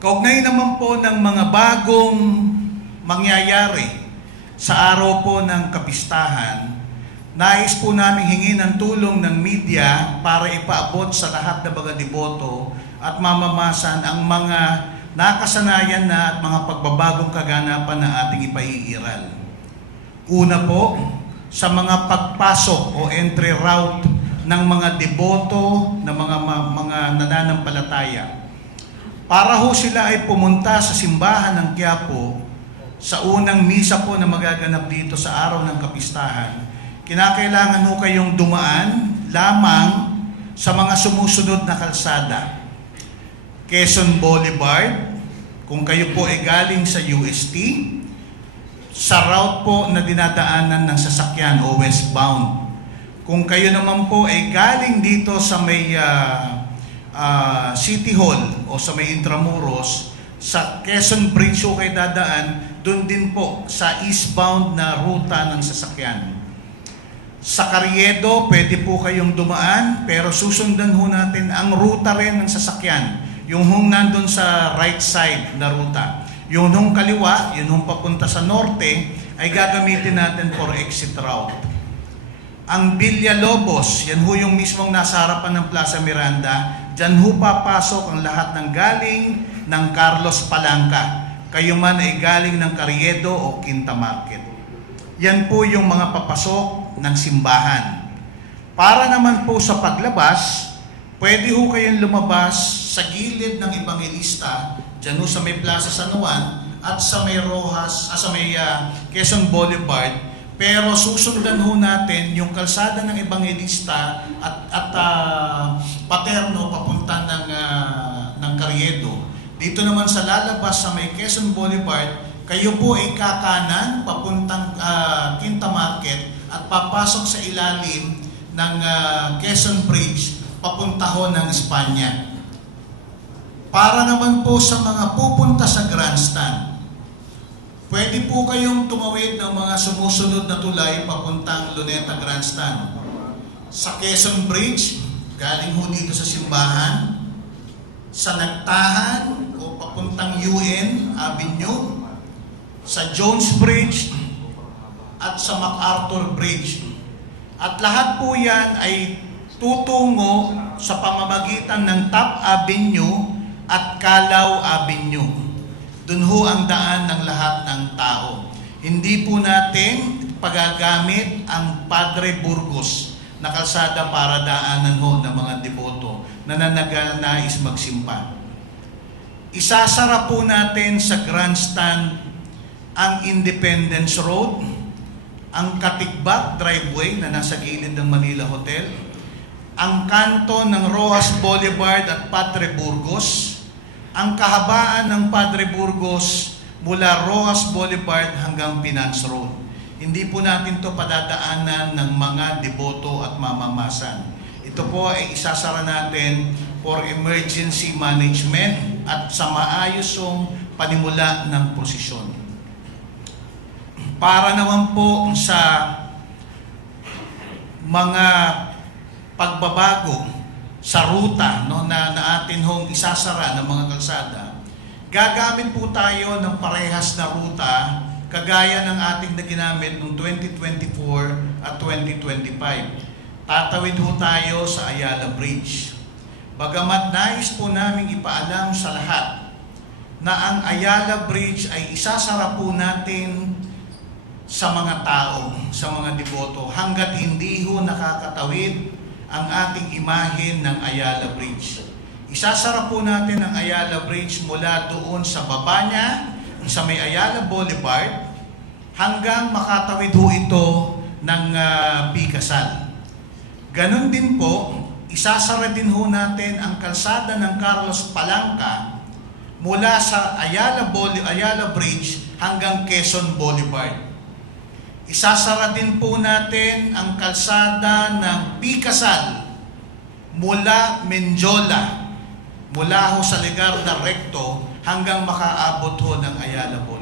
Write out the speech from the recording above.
Kaugnay naman po ng mga bagong mangyayari sa araw po ng kapistahan, nais po namin hingin ang tulong ng media para ipaabot sa lahat ng mga deboto at mamamasan ang mga nakasanayan na at mga pagbabagong kaganapan na ating ipaiiral. Una po, sa mga pagpasok o entry route ng mga deboto na mga nananampalataya. Para ho sila ay pumunta sa simbahan ng Quiapo sa unang misa po na magaganap dito sa araw ng kapistahan, kinakailangan ho kayong dumaan lamang sa mga sumusunod na kalsada. Quezon Boulevard, kung kayo po ay galing sa UST, sa route po na dinadaanan ng sasakyan o westbound. Kung kayo naman po ay galing dito sa may City Hall o sa may Intramuros, sa Quezon Bridge o kayo dadaan, doon din po sa eastbound na ruta ng sasakyan. Sa Carriedo, pwede po kayong dumaan, pero susundan ho natin ang ruta rin ng sasakyan. Yung hong nandun sa right side na ruta. Yung hong kaliwa, yung hong papunta sa norte, ay gagamitin natin for exit route. Ang Villalobos, yan ho yung mismong nasa harapan ng Plaza Miranda, dyan ho papasok ang lahat ng galing ng Carlos Palanca. Kayo man ay galing ng Carriedo o Quinta Market. Yan po yung mga papasok ng simbahan. Para naman po sa paglabas, pwede ho kayong lumabas sa gilid ng Evangelista, dyan ho sa may Plaza San Juan at sa may Rojas, sa may Quezon Boulevard. Pero susundan ho natin yung kalsada ng Evangelista at Paterno papunta ng Carriedo. Dito naman sa lalabas sa may Quezon Boulevard, kayo po ay kakanan papuntang Quinta Market at papasok sa ilalim ng Quezon Bridge papunta ho ng Espanya. Para naman po sa mga pupunta sa Grandstand, pwede po kayong tumawid ng mga sumusunod na tulay papuntang Luneta Grandstand. Sa Quezon Bridge, galing ho dito sa simbahan, sa Nagtahan o papuntang UN Avenue, sa Jones Bridge at sa MacArthur Bridge. At lahat po yan ay tutungo sa pamamagitan ng Top Avenue at Calao Avenue. Doon ho ang daan ng lahat ng tao. Hindi po natin pagagamit ang Padre Burgos na kalsada para daanan ho ng mga deboto na nais magsimba. Isasara po natin sa Grandstand ang Independence Road, ang Katigbak Driveway na nasa gilid ng Manila Hotel, ang kanto ng Rojas Boulevard at Padre Burgos, ang kahabaan ng Padre Burgos mula Rojas Boulevard hanggang Finance Road. Hindi po natin ito padadaanan ng mga deboto at mamamasan. Ito po ay isasara natin for emergency management at sa maayosong panimula ng prosesyon. Para naman po sa mga pagbabago sa ruta na atin hong isasara ng mga kalsada, gagamit po tayo ng parehas na ruta kagaya ng ating na ginamit noong 2024 at 2025. Tatawid ho tayo sa Ayala Bridge. Bagamat nais po namin ipaalam sa lahat na ang Ayala Bridge ay isasara po natin sa mga tao, sa mga deboto, hanggat hindi ho nakakatawid ang ating imahen ng Ayala Bridge. Isasara po natin ang Ayala Bridge mula doon sa baba niya, sa may Ayala Boulevard, hanggang makatawid ho ito ng Bicasal. Ganon din po, isasara din ho natin ang kalsada ng Carlos Palanca mula sa Ayala Bridge hanggang Quezon Boulevard. Isasara din po natin ang kalsada ng Bicasal mula Menjola, mula ho sa Legarda Recto hanggang makaabot ho ng Ayala Boulevard.